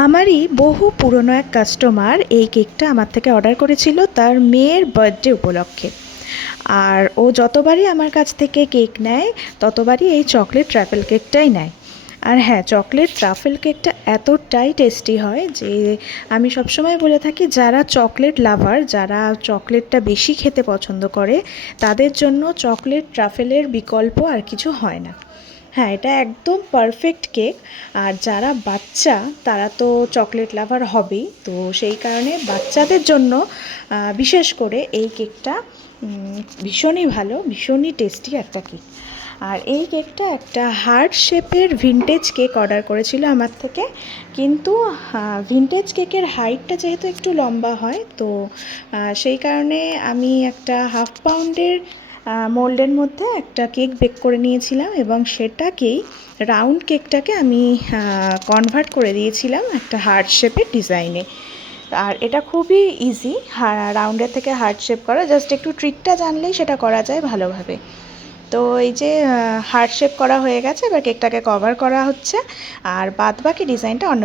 আমারই বহু পুরনো এক কাস্টমার এই কেকটা আমার থেকে অর্ডার করেছিল তার মেয়ের বার্থডে উপলক্ষে। আর ও যতবারই আমার কাছ থেকে কেক নেয় ততবারই এই চকলেট ট্রাফেল কেকটাই নেয়। আর হ্যাঁ, চকলেট ট্রাফেল কেকটা এতটাই টেস্টি হয় যে আমি সবসময় বলে থাকি, যারা চকলেট লাভার, যারা চকলেটটা বেশি খেতে পছন্দ করে, তাদের জন্য চকলেট ট্রাফেলের বিকল্প আর কিছু হয় না। হ্যাঁ, এটা একদম পারফেক্ট কেক। আর যারা বাচ্চা তারা তো চকলেট লাভার হবেই, তো সেই কারণে বাচ্চাদের জন্য বিশেষ করে এই কেকটা ভীষণই ভালো, ভীষণই টেস্টি একটা কেক। আর এই কেকটা একটা হার্ট শেপের ভিনটেজ কেক অর্ডার করেছিল আমার থেকে, কিন্তু ভিনটেজ কেকের হাইটটা যেহেতু একটু লম্বা হয়, তো সেই কারণে আমি একটা হাফ পাউন্ডের মোল্ডের মধ্যে একটা কেক বেক করে নিয়েছিলাম এবং সেটাকেই রাউন্ড কেকটাকে আমি কনভার্ট করে দিয়েছিলাম একটা হার্ট শেপের ডিজাইনে। আর এটা খুবই ইজি রাউন্ডের থেকে হার্ট শেপ করা, জাস্ট একটু ট্রিকটা জানলেই সেটা করা যায় ভালোভাবে। তো এই যে হার্ট শেপ করা হয়ে গেছে, এবার কেকটাকে কভার করা হচ্ছে আর বাদ বাকি ডিজাইনটা অন্য